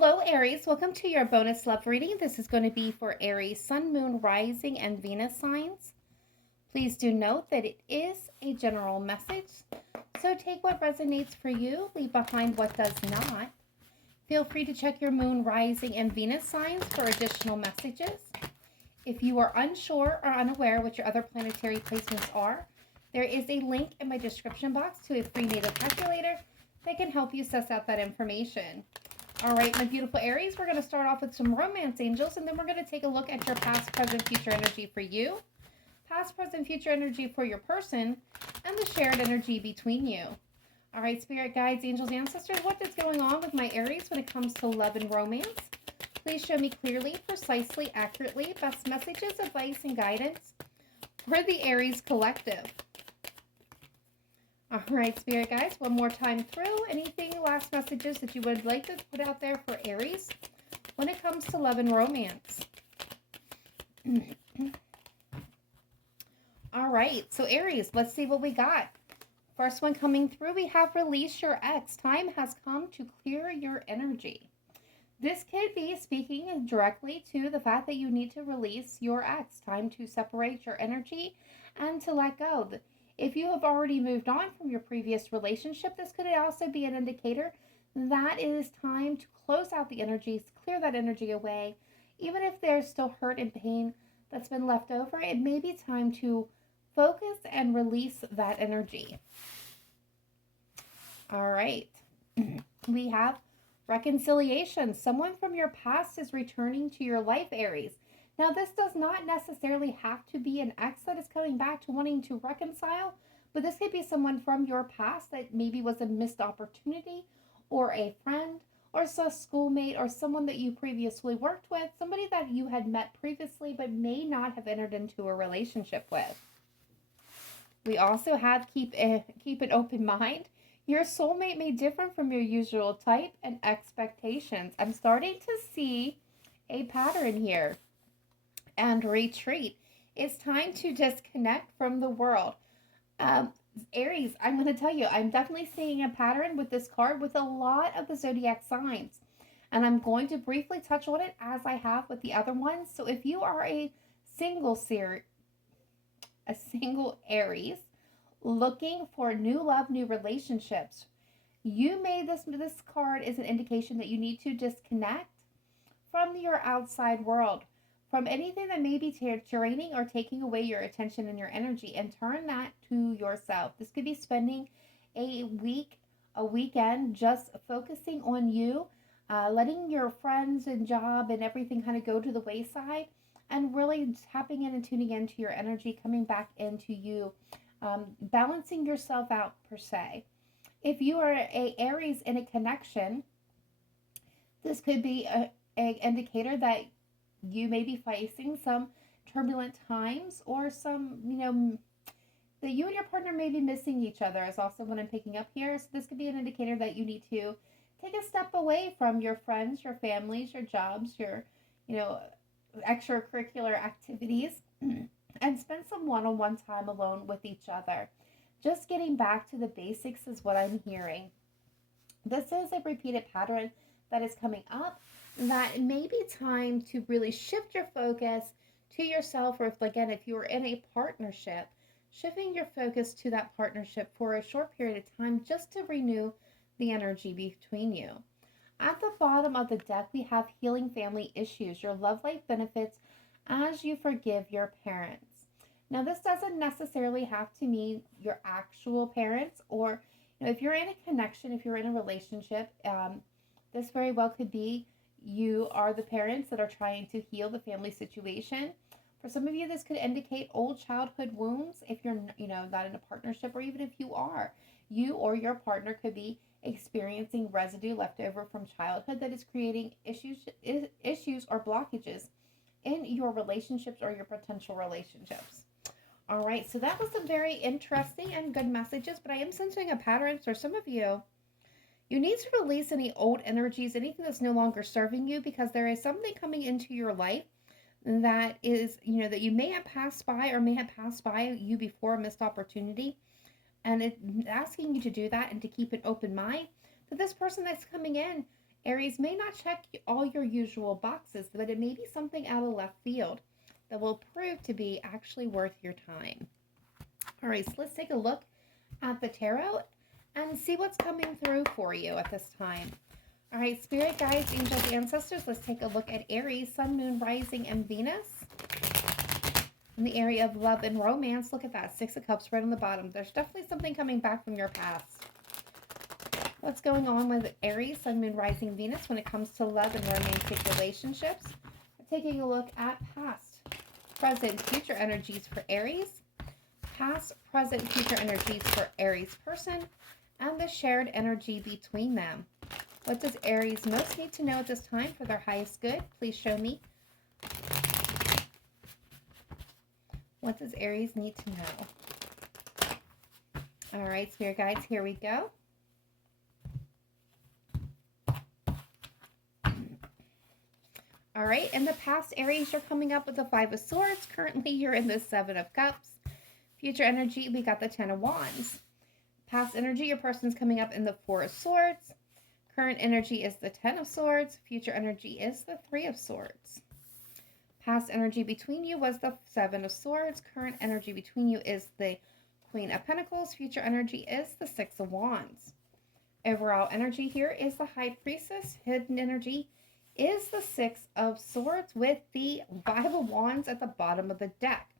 Hello, Aries. Welcome to your bonus love reading. This is going to be for Aries, Sun, Moon, Rising, and Venus signs. Please do note that it is a general message, so take what resonates for you, leave behind what does not. Feel free to check your Moon, Rising, and Venus signs for additional messages. If you are unsure or unaware what your other planetary placements are, there is a link in my description box to a free natal calculator that can help you suss out that information. All right, my beautiful Aries, we're going to start off with some romance angels, and then we're going to take a look at your past, present, future energy for you, past, present, future energy for your person, and the shared energy between you. All right, spirit guides, angels, ancestors, what is going on with my Aries when it comes to love and romance? Please show me clearly, precisely, accurately, best messages, advice, and guidance for the Aries collective. All right, spirit guides, one more time through. Anything, last messages that you would like to put out there for Aries when it comes to love and romance? All right, so Aries, let's see what we got. First one coming through, we have release your ex. Time has come to clear your energy. This could be speaking directly to the fact that you need to release your ex. Time to separate your energy and to let go. If you have already moved on from your previous relationship, this could also be an indicator that it is time to close out the energies, clear that energy away. Even if there's still hurt and pain that's been left over, it may be time to focus and release that energy. All right. We have reconciliation. Someone from your past is returning to your life, Aries. Now, this does not necessarily have to be an ex that is coming back to wanting to reconcile, but this could be someone from your past that maybe was a missed opportunity, or a friend, or a schoolmate, or someone that you previously worked with, somebody that you had met previously but may not have entered into a relationship with. We also have keep an open mind. Your soulmate may differ from your usual type and expectations. I'm starting to see a pattern here. And retreat. It's time to disconnect from the world. Aries, I'm going to tell you, I'm definitely seeing a pattern with this card with a lot of the zodiac signs. And I'm going to briefly touch on it as I have with the other ones. So if you are a single Aries looking for new love, new relationships, this card is an indication that you need to disconnect from your outside world, from anything that may be draining or taking away your attention and your energy, and turn that to yourself. This could be spending a weekend just focusing on you, letting your friends and job and everything kind of go to the wayside, and really tapping in and tuning into your energy, coming back into you, balancing yourself out per se. If you are a Aries in a connection, this could be an indicator that you may be facing some turbulent times, or some, that you and your partner may be missing each other is also what I'm picking up here. So this could be an indicator that you need to take a step away from your friends, your families, your jobs, your, extracurricular activities, and spend some one-on-one time alone with each other. Just getting back to the basics is what I'm hearing. This is a repeated pattern that is coming up, that it may be time to really shift your focus to yourself, or if you're in a partnership, shifting your focus to that partnership for a short period of time just to renew the energy between you. At the bottom of the deck, we have healing family issues. Your love life benefits as you forgive your parents. Now, this doesn't necessarily have to mean your actual parents, or if you're in a connection, if you're in a relationship, this very well could be you are the parents that are trying to heal the family situation. For some of you, this could indicate old childhood wounds if you're, not in a partnership, or even if you are. You or your partner could be experiencing residue left over from childhood that is creating issues or blockages in your relationships or your potential relationships. All right, so that was some very interesting and good messages, but I am sensing a pattern for some of you. You need to release any old energies, anything that's no longer serving you, because there is something coming into your life that is, that you may have passed by, or may have passed by you before, a missed opportunity. And it's asking you to do that and to keep an open mind, that this person that's coming in Aries may not check all your usual boxes, but it may be something out of left field that will prove to be actually worth your time. All right, so let's take a look at the tarot and see what's coming through for you at this time. All right, spirit guides, angels, ancestors, let's take a look at Aries, sun, moon, rising, and Venus. In the area of love and romance, look at that, Six of Cups right on the bottom. There's definitely something coming back from your past. What's going on with Aries, sun, moon, rising, Venus when it comes to love and romantic relationships? Taking a look at past, present, future energies for Aries, past, present, future energies for Aries person, and the shared energy between them. What does Aries most need to know at this time for their highest good? Please show me. What does Aries need to know? All right, spirit guides, here we go. All right, in the past, Aries, you're coming up with the Five of Swords. Currently, you're in the Seven of Cups. Future energy, we got the Ten of Wands. Past energy, your person's coming up in the Four of Swords. Current energy is the Ten of Swords. Future energy is the Three of Swords. Past energy between you was the Seven of Swords. Current energy between you is the Queen of Pentacles. Future energy is the Six of Wands. Overall energy here is the High Priestess. Hidden energy is the Six of Swords with the Five of Wands at the bottom of the deck.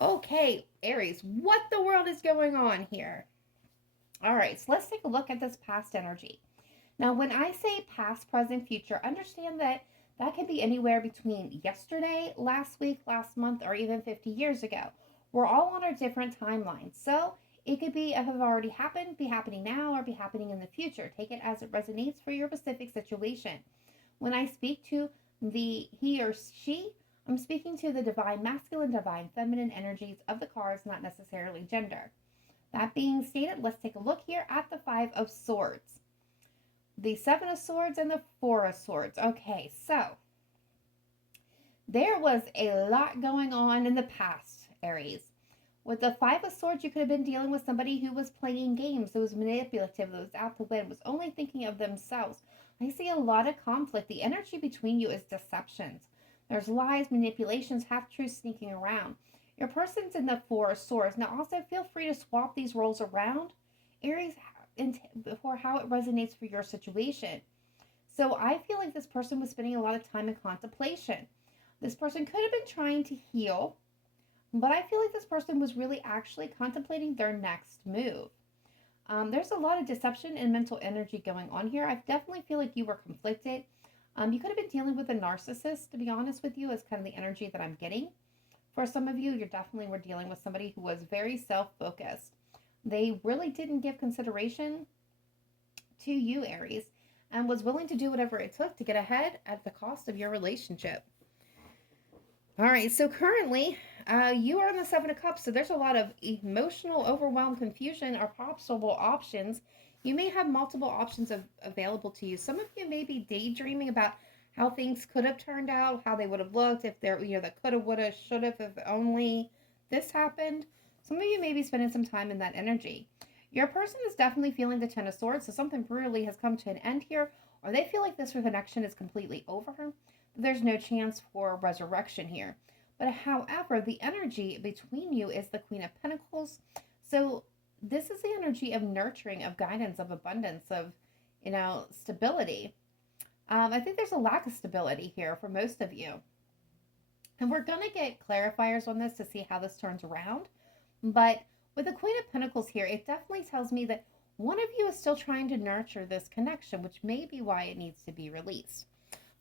Okay, Aries, what the world is going on here? All right, so let's take a look at this past energy. Now, when I say past, present, future, understand that that could be anywhere between yesterday, last week, last month, or even 50 years ago. We're all on our different timelines. So it could be have already happened, be happening now, or be happening in the future. Take it as it resonates for your specific situation. When I speak to the he or she, I'm speaking to the divine masculine, divine feminine energies of the cards, not necessarily gender. That being stated, let's take a look here at the Five of Swords. The Seven of Swords and the Four of Swords. Okay, so there was a lot going on in the past, Aries. With the Five of Swords, you could have been dealing with somebody who was playing games, who was manipulative, who was out to win, was only thinking of themselves. I see a lot of conflict. The energy between you is deceptions. There's lies, manipulations, half-truths sneaking around. Your person's in the Four of Swords. Now, also feel free to swap these roles around, Aries, for how it resonates for your situation. So I feel like this person was spending a lot of time in contemplation. This person could have been trying to heal, but I feel like this person was really actually contemplating their next move. There's a lot of deception and mental energy going on here. I definitely feel like you were conflicted. You could have been dealing with a narcissist, to be honest with you, is kind of the energy that I'm getting. For some of you, you definitely were dealing with somebody who was very self-focused. They really didn't give consideration to you, Aries, and was willing to do whatever it took to get ahead at the cost of your relationship. All right, so currently, you are in the Seven of Cups, so there's a lot of emotional overwhelm, confusion, or possible options. You may have multiple options available to you. Some of you may be daydreaming about how things could have turned out, how they would have looked, if they're, the coulda, woulda, shoulda, if only this happened. Some of you may be spending some time in that energy. Your person is definitely feeling the Ten of Swords, so something really has come to an end here, or they feel like this connection is completely over. There's no chance for resurrection here. But however, the energy between you is the Queen of Pentacles. So this is the energy of nurturing, of guidance, of abundance, of, stability. I think there's a lack of stability here for most of you. And we're going to get clarifiers on this to see how this turns around. But with the Queen of Pentacles here, it definitely tells me that one of you is still trying to nurture this connection, which may be why it needs to be released.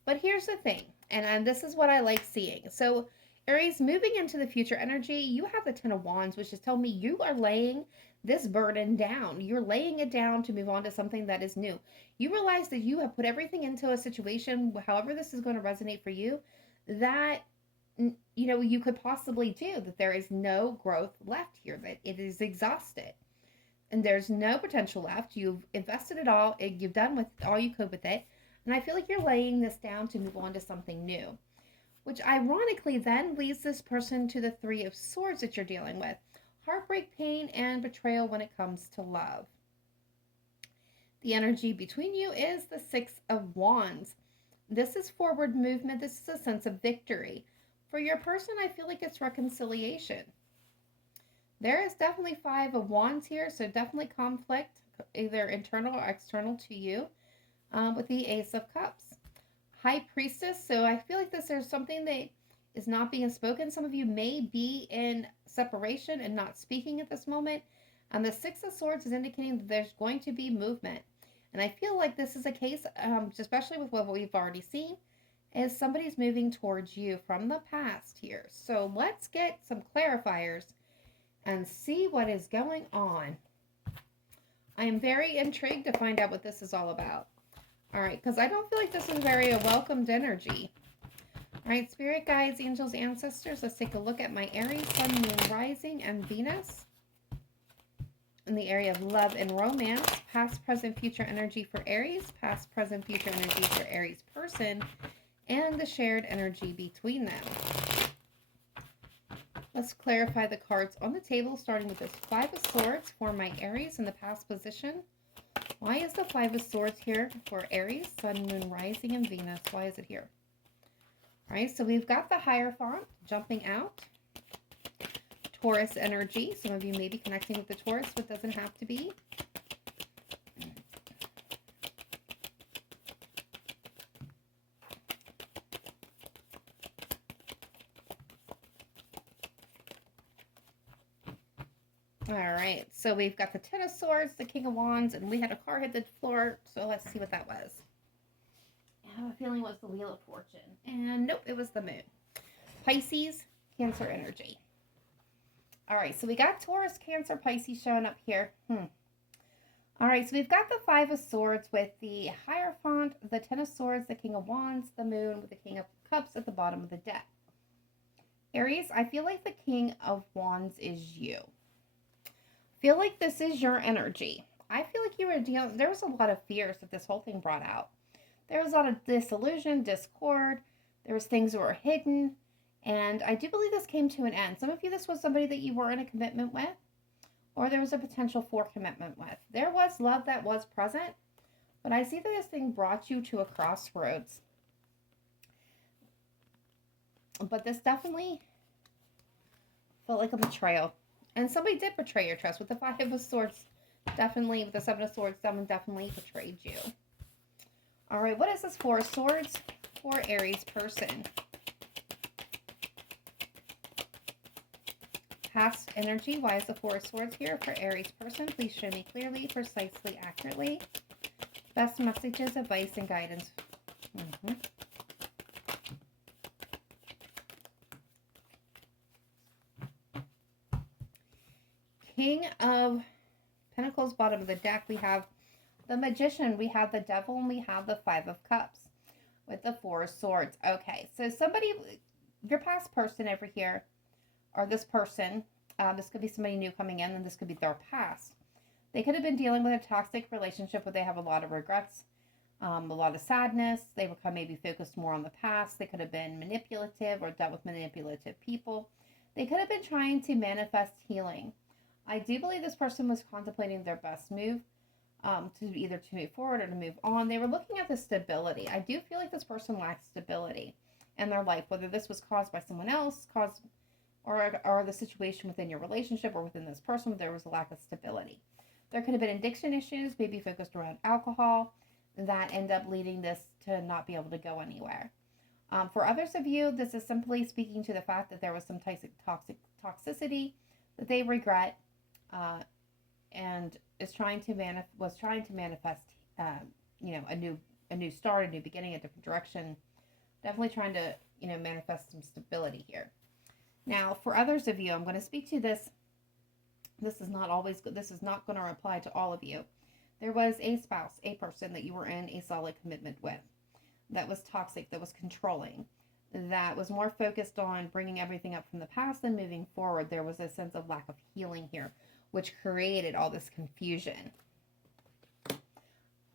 But here's the thing, and this is what I like seeing. So Aries, moving into the future energy, you have the Ten of Wands, which is telling me you are laying this burden down. You're laying it down to move on to something that is new. You realize that you have put everything into a situation, however this is going to resonate for you, that you could possibly do, that there is no growth left here, that it is exhausted. And there's no potential left. You've invested it all. You've done with all you could with it. And I feel like you're laying this down to move on to something new, which ironically then leads this person to the Three of Swords that you're dealing with. Heartbreak, pain, and betrayal when it comes to love. The energy between you is the Six of Wands. This is forward movement. This is a sense of victory. For your person, I feel like it's reconciliation. There is definitely Five of Wands here, so definitely conflict, either internal or external to you, with the Ace of Cups. High Priestess, so I feel like there's something that is not being spoken. Some of you may be in separation and not speaking at this moment. And the Six of Swords is indicating that there's going to be movement. And I feel like this is a case, especially with what we've already seen, is somebody's moving towards you from the past here. So let's get some clarifiers and see what is going on. I am very intrigued to find out what this is all about. All right, because I don't feel like this is very a welcomed energy. All right, spirit guides, angels, ancestors, let's take a look at my Aries, Sun, Moon, Rising, and Venus. In the area of love and romance, past, present, future energy for Aries, past, present, future energy for Aries person, and the shared energy between them. Let's clarify the cards on the table, starting with this Five of Swords for my Aries in the past position. Why is the Five of Swords here for Aries, Sun, Moon, Rising, and Venus? Why is it here? All right, so we've got the Hierophant jumping out. Taurus energy. Some of you may be connecting with the Taurus, but doesn't have to be. All right, so we've got the Ten of Swords, the King of Wands, and we had a card hit the floor, so let's see what that was. I have a feeling it was the Wheel of Fortune. And nope, it was the Moon. Pisces, Cancer energy. All right, so we got Taurus, Cancer, Pisces showing up here. All right, so we've got the Five of Swords with the Hierophant, the Ten of Swords, the King of Wands, the Moon with the King of Cups at the bottom of the deck. Aries, I feel like the King of Wands is you. I feel like this is your energy. I feel like you were dealing, there was a lot of fears that this whole thing brought out. There was a lot of disillusion, discord. There was things that were hidden. And I do believe this came to an end. Some of you, this was somebody that you were in a commitment with, or there was a potential for commitment with. There was love that was present, but I see that this thing brought you to a crossroads. But this definitely felt like a betrayal. And somebody did betray your trust with the Five of Swords. Definitely, with the Seven of Swords, someone definitely betrayed you. All right, what is this Four of Swords for Aries person? Past energy. Why is the Four of Swords here for Aries person? Please show me clearly, precisely, accurately. Best messages, advice, and guidance. King of Pentacles, bottom of the deck. We have the Magician, we have the Devil, and we have the Five of Cups with the Four of Swords. Okay, so somebody, your past person over here, or this person, this could be somebody new coming in, and this could be their past. They could have been dealing with a toxic relationship where they have a lot of regrets, a lot of sadness. They were maybe focused more on the past. They could have been manipulative or dealt with manipulative people. They could have been trying to manifest healing. I do believe this person was contemplating their best move, to either to move forward or to move on. They were looking at the stability. I do feel like this person lacked stability in their life, whether this was caused by someone else, or the situation within your relationship or within this person, there was a lack of stability. There could have been addiction issues, maybe focused around alcohol, that end up leading this to not be able to go anywhere. For others of you, this is simply speaking to the fact that there was some toxicity that they regret, and was trying to manifest, a new start, a new beginning, a different direction. Definitely trying to, manifest some stability here. Now, for others of you, I'm going to speak to this. This is not always good. This is not going to apply to all of you. There was a spouse, a person that you were in a solid commitment with, that was toxic, that was controlling, that was more focused on bringing everything up from the past than moving forward. There was a sense of lack of healing here, which created all this confusion.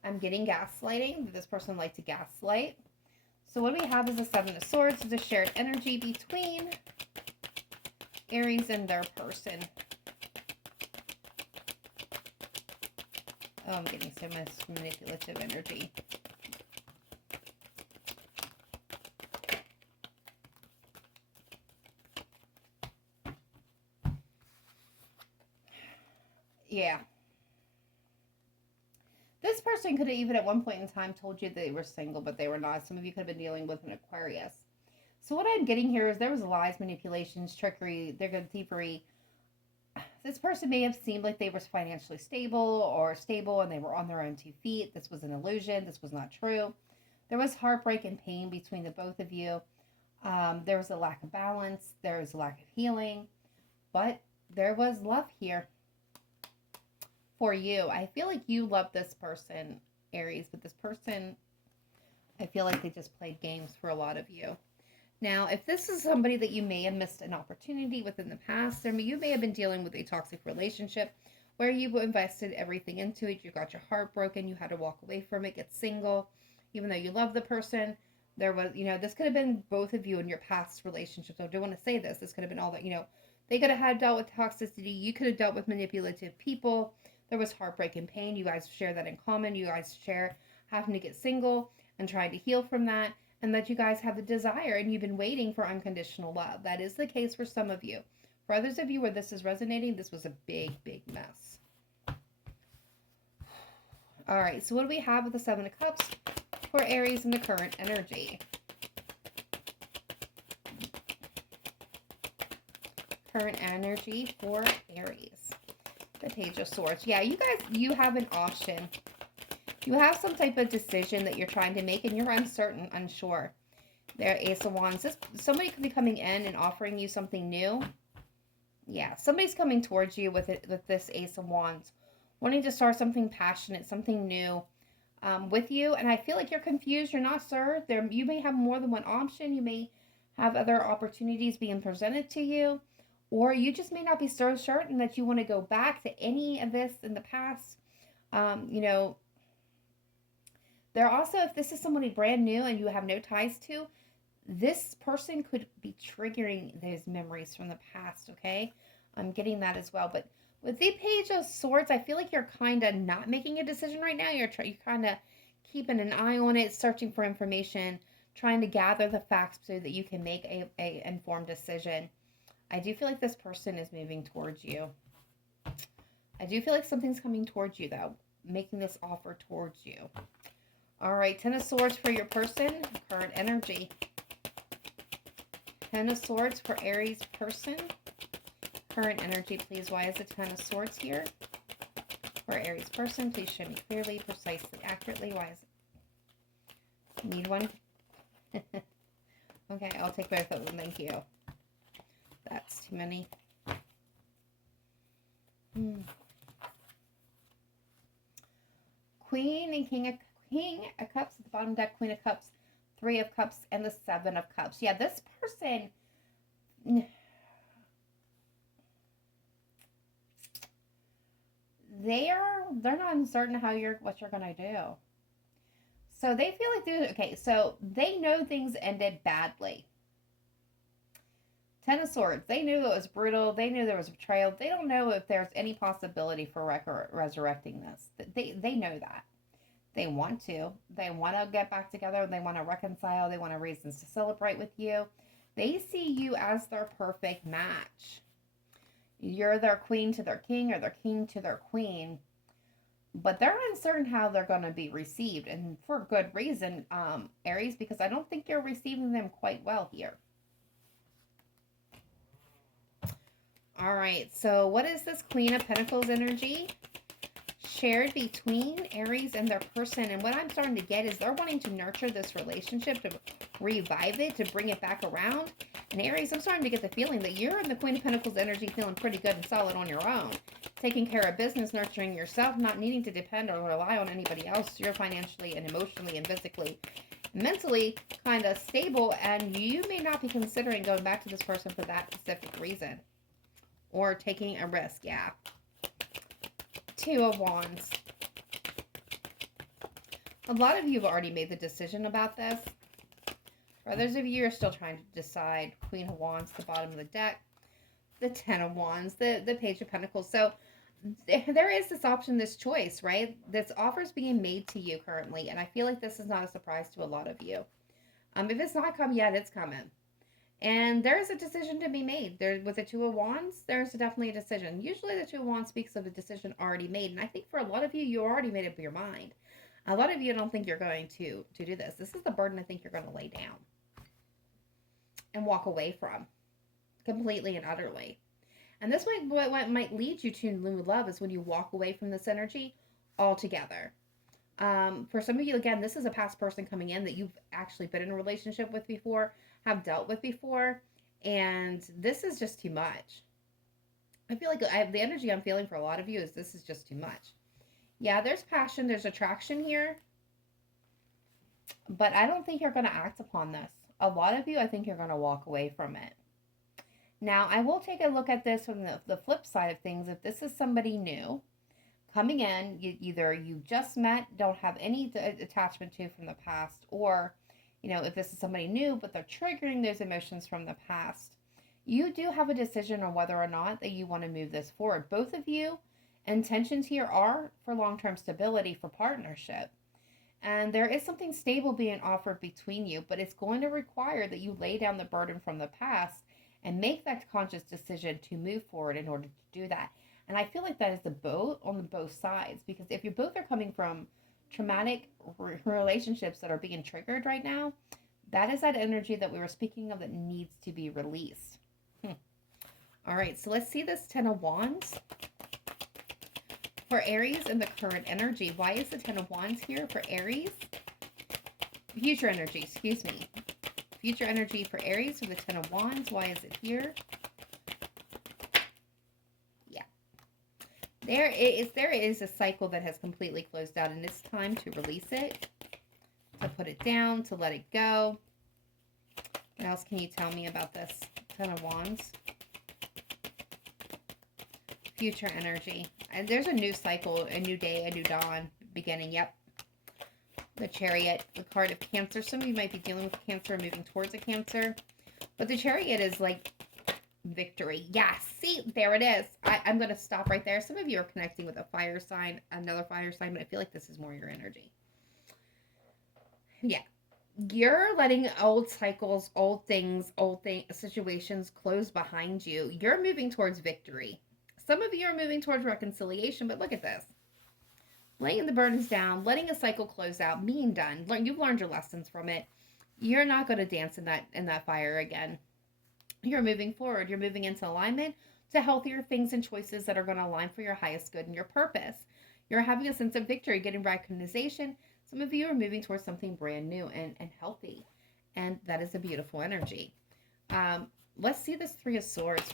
I'm getting gaslighting. This person liked to gaslight. So what we have is the Seven of Swords, the shared energy between Aries and their person. Oh, I'm getting so much manipulative energy. Yeah. This person could have even at one point in time told you they were single, but they were not. Some of you could have been dealing with an Aquarius. So what I'm getting here is there was lies, manipulations, trickery, they're good thievery. This person may have seemed like they were financially stable and they were on their own 2 feet. This was an illusion. This was not true. There was heartbreak and pain between the both of you. There was a lack of balance. There was a lack of healing. But there was love here for you. I feel like you love this person, Aries, but this person, I feel like they just played games for a lot of you. Now, if this is somebody that you may have missed an opportunity within the past, or you may have been dealing with a toxic relationship where you invested everything into it, you got your heart broken, you had to walk away from it, get single, even though you love the person. There was, this could have been both of you in your past relationships. I do want to say this. This could have been all that, they could have had dealt with toxicity. You could have dealt with manipulative people. There was heartbreak and pain. You guys share that in common. You guys share having to get single and trying to heal from that. And that you guys have the desire and you've been waiting for unconditional love. That is the case for some of you. For others of you where this is resonating, this was a big, big mess. All right, so what do we have with the Seven of Cups for Aries in the current energy? Current energy for Aries. The Page of Swords. Yeah, you guys, you have an option. You have some type of decision that you're trying to make and you're uncertain, unsure. There, Ace of Wands. Somebody could be coming in and offering you something new. Yeah, somebody's coming towards you with this Ace of Wands. Wanting to start something passionate, something new with you. And I feel like you're confused. You're not sure. You may have more than one option. You may have other opportunities being presented to you. Or you just may not be so certain that you want to go back to any of this in the past. There also, if this is somebody brand new and you have no ties to, this person could be triggering those memories from the past, okay? I'm getting that as well. But with the Page of Swords, I feel like you're kind of not making a decision right now. You're kind of keeping an eye on it, searching for information, trying to gather the facts so that you can make a informed decision. I do feel like this person is moving towards you. I do feel like something's coming towards you, though, making this offer towards you. All right, Ten of Swords for your person, current energy. Ten of Swords for Aries person, current energy, please. Why is the Ten of Swords here? For Aries person, please show me clearly, precisely, accurately. Why is it? Need one? Okay, I'll take both of them. Thank you. That's too many. Queen and King of Cups at the bottom deck, Queen of Cups, Three of Cups, and the Seven of Cups. Yeah, this person, they're not uncertain what you're gonna do. So they feel like so they know things ended badly. Ten of Swords, they knew it was brutal. They knew there was betrayal. They don't know if there's any possibility for resurrecting this. They know that. They want to. They want to get back together. They want to reconcile. They want reasons to celebrate with you. They see you as their perfect match. You're their queen to their king or their king to their queen. But they're uncertain how they're going to be received. And for good reason, Aries, because I don't think you're receiving them quite well here. All right, so what is this Queen of Pentacles energy shared between Aries and their person? And what I'm starting to get is they're wanting to nurture this relationship, to revive it, to bring it back around. And Aries, I'm starting to get the feeling that you're in the Queen of Pentacles energy feeling pretty good and solid on your own. Taking care of business, nurturing yourself, not needing to depend or rely on anybody else. You're financially and emotionally and physically, mentally kind of stable. And you may not be considering going back to this person for that specific reason. Or taking a risk, yeah. Two of Wands. A lot of you have already made the decision about this. For others of you are still trying to decide. Queen of Wands, the bottom of the deck. The Ten of Wands, the Page of Pentacles. So there is this option, this choice, right? This offer is being made to you currently, and I feel like this is not a surprise to a lot of you. If it's not come yet, it's coming. And there's a decision to be made. There, with the Two of Wands, there's definitely a decision. Usually the Two of Wands speaks of a decision already made. And I think for a lot of you, you already made up your mind. A lot of you don't think you're going to do this. This is the burden I think you're going to lay down and walk away from completely and utterly. And this might what might lead you to new love is when you walk away from this energy altogether. For some of you, again, this is a past person coming in that you've actually been in a relationship with before, have dealt with before, and this is just too much. I feel like the energy I'm feeling for a lot of you is this is just too much. Yeah, there's passion, there's attraction here, but I don't think you're going to act upon this. A lot of you, I think you're going to walk away from it. Now, I will take a look at this from the flip side of things. If this is somebody new coming in, either you just met, don't have any attachment to from the past, or, you know, if this is somebody new, but they're triggering those emotions from the past, you do have a decision on whether or not that you want to move this forward. Both of you, intentions here are for long-term stability, for partnership. And there is something stable being offered between you, but it's going to require that you lay down the burden from the past and make that conscious decision to move forward in order to do that. And I feel like that is the both on both sides, because if you both are coming from traumatic relationships that are being triggered right now, that is that energy that we were speaking of that needs to be released. All right, so let's see this Ten of Wands for Aries and the current energy. Why is the Ten of Wands here for Aries? Future energy, excuse me. Future energy for Aries for the Ten of Wands. Why is it here? Yeah. There is a cycle that has completely closed out, and it's time to release it, to put it down, to let it go. What else can you tell me about this Ten of Wands? Future energy. And there's a new cycle, a new day, a new dawn beginning. Yep. The Chariot, the card of Cancer. Some of you might be dealing with Cancer, moving towards a Cancer. But the Chariot is like victory. Yeah, see, there it is. I'm going to stop right there. Some of you are connecting with a fire sign, another fire sign, but I feel like this is more your energy. Yeah. You're letting old cycles, old situations close behind you. You're moving towards victory. Some of you are moving towards reconciliation, but look at this. Laying the burdens down, letting a cycle close out, being done. You've learned your lessons from it. You're not going to dance in that fire again. You're moving forward. You're moving into alignment to healthier things and choices that are going to align for your highest good and your purpose. You're having a sense of victory, getting recognition. Some of you are moving towards something brand new and healthy. And that is a beautiful energy. Let's see this Three of Swords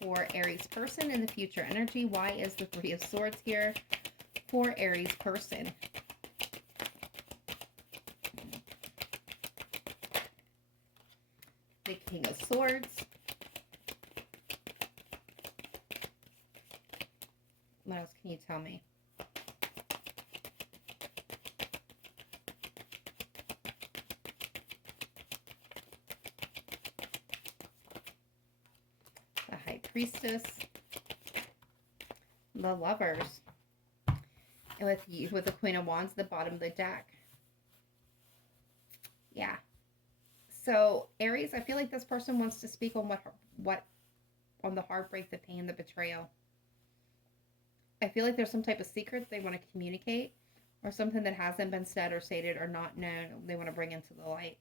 for Aries person in the future energy. Why is the Three of Swords here for Aries person? The King of Swords. What else can you tell me? The High Priestess. The Lovers. And with the Queen of Wands at the bottom of the deck. Yeah. So, Aries, I feel like this person wants to speak on what on the heartbreak, the pain, the betrayal. I feel like there's some type of secret they want to communicate, or something that hasn't been said or stated or not known they want to bring into the light.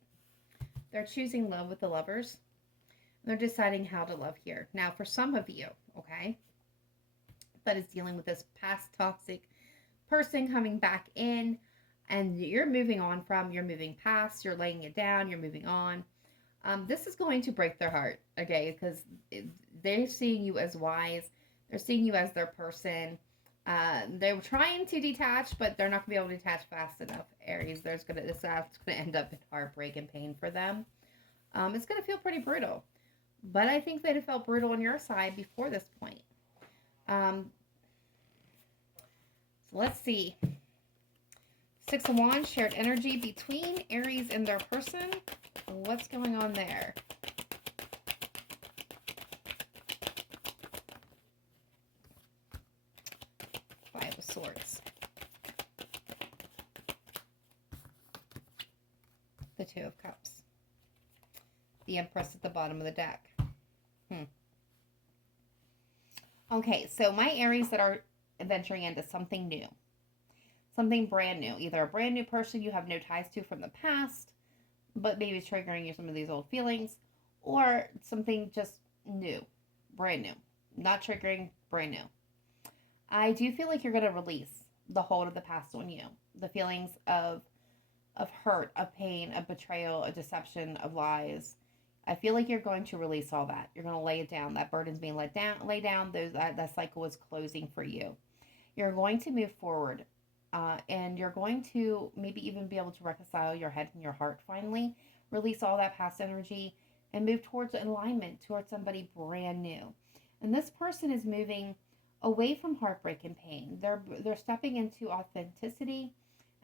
They're choosing love with the Lovers. They're deciding how to love here. Now, for some of you, okay, that is dealing with this past toxic person coming back in, and you're moving on from, you're moving past, you're laying it down, you're moving on. This is going to break their heart, okay, because they're seeing you as wise. They're seeing you as their person. They're trying to detach, but they're not going to be able to detach fast enough, Aries. It's going to end up in heartbreak and pain for them. It's going to feel pretty brutal. But I think that it felt brutal on your side before this point. So let's see. Six of Wands, shared energy between Aries and their person. What's going on there? Two of Cups. The Empress at the bottom of the deck. Okay, so my Aries that are venturing into something new. Something brand new. Either a brand new person you have no ties to from the past, but maybe triggering you some of these old feelings, or something just new, brand new. Not triggering, brand new. I do feel like you're going to release the hold of the past on you. The feelings of hurt, of pain, of betrayal, of deception, of lies. I feel like you're going to release all that. You're going to lay it down. That burden's being lay down. That cycle is closing for you. You're going to move forward. And you're going to maybe even be able to reconcile your head and your heart finally. Release all that past energy and move towards alignment, towards somebody brand new. And this person is moving away from heartbreak and pain. They're stepping into authenticity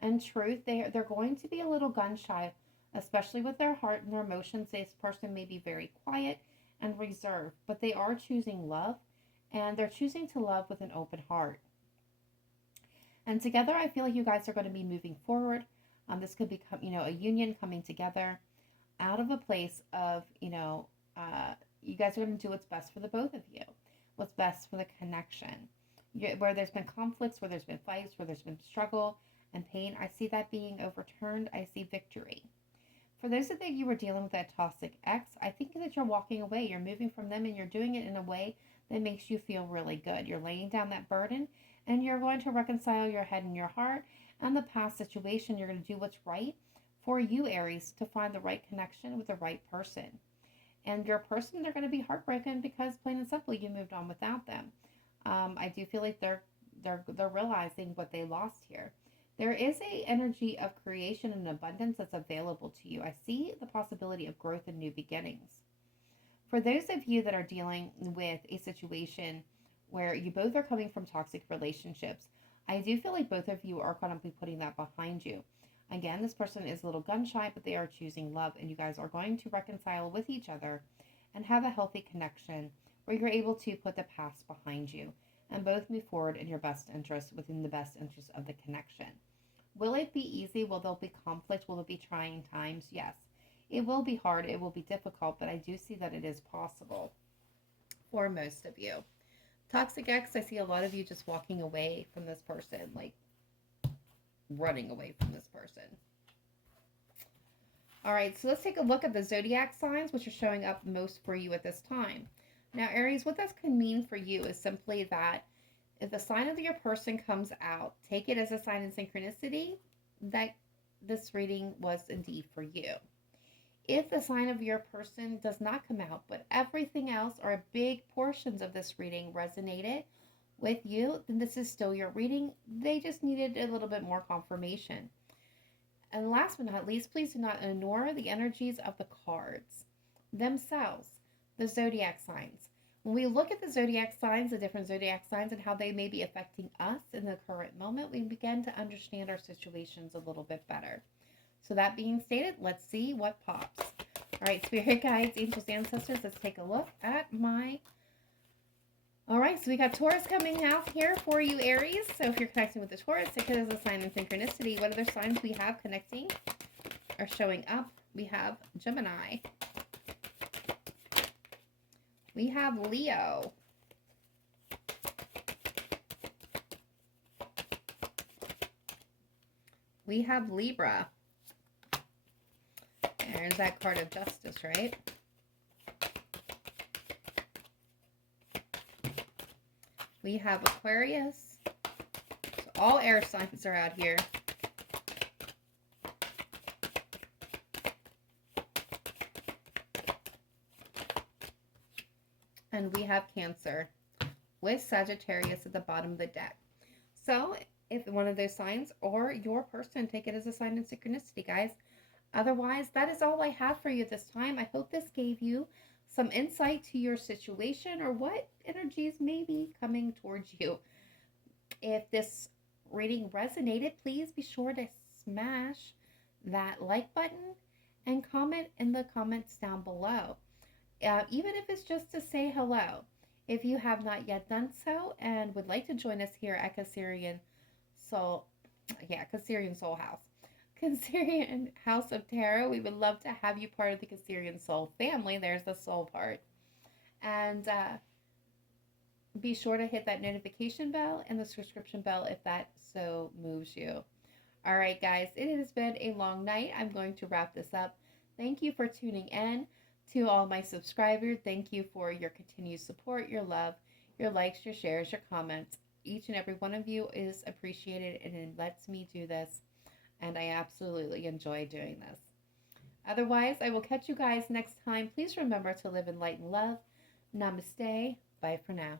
and truth. They're going to be a little gun shy, especially with their heart and their emotions. This person may be very quiet and reserved, but they are choosing love, and they're choosing to love with an open heart. And together, I feel like you guys are going to be moving forward. This could become, a union coming together out of a place of, you guys are going to do what's best for the both of you, what's best for the connection. Where there's been conflicts, where there's been fights, where there's been struggle and pain, I see that being overturned. I see victory. For those of you who are dealing with that toxic ex, I think that you're walking away. You're moving from them, and you're doing it in a way that makes you feel really good. You're laying down that burden, and you're going to reconcile your head and your heart and the past situation. You're going to do what's right for you, Aries, to find the right connection with the right person. And your person, they're going to be heartbroken because, plain and simple, you moved on without them. I do feel like they're realizing what they lost here. There is a energy of creation and abundance that's available to you. I see the possibility of growth and new beginnings. For those of you that are dealing with a situation where you both are coming from toxic relationships, I do feel like both of you are going to be putting that behind you. Again, this person is a little gun shy, but they are choosing love, and you guys are going to reconcile with each other and have a healthy connection where you're able to put the past behind you and both move forward in your best interest, within the best interest of the connection. Will it be easy? Will there be conflict? Will there be trying times? Yes. It will be hard. It will be difficult, but I do see that it is possible for most of you. Toxic ex, I see a lot of you just walking away from this person, like running away from this person. All right, so let's take a look at the zodiac signs, which are showing up most for you at this time. Now, Aries, what this can mean for you is simply that if the sign of your person comes out, take it as a sign in synchronicity that this reading was indeed for you. If the sign of your person does not come out, but everything else or big portions of this reading resonated with you, then this is still your reading. They just needed a little bit more confirmation. And last but not least, please do not ignore the energies of the cards themselves, the zodiac signs. When we look at the zodiac signs, the different zodiac signs, and how they may be affecting us in the current moment, we begin to understand our situations a little bit better. So that being stated, let's see what pops. All right, spirit guides, angels, ancestors, let's take a look at my... All right, so we got Taurus coming out here for you, Aries. So if you're connecting with the Taurus, take it as a sign in synchronicity. What other signs we have connecting or showing up? We have Gemini. We have Leo. We have Libra. There's that card of justice, right? We have Aquarius. So all air signs are out here. And we have Cancer with Sagittarius at the bottom of the deck. So if one of those signs or your person, take it as a sign in synchronicity, guys. Otherwise, that is all I have for you this time. I hope this gave you some insight to your situation or what energies may be coming towards you. If this reading resonated, please be sure to smash that like button and comment in the comments down below. Even if it's just to say hello. If you have not yet done so and would like to join us here at Cancerian Soul House, Cancerian House of Tarot, we would love to have you part of the Cancerian Soul family. There's the soul part. And be sure to hit that notification bell and the subscription bell if that so moves you. All right, guys, it has been a long night. I'm going to wrap this up. Thank you for tuning in. To all my subscribers, thank you for your continued support, your love, your likes, your shares, your comments. Each and every one of you is appreciated, and it lets me do this, and I absolutely enjoy doing this. Otherwise, I will catch you guys next time. Please remember to live in light and love. Namaste. Bye for now.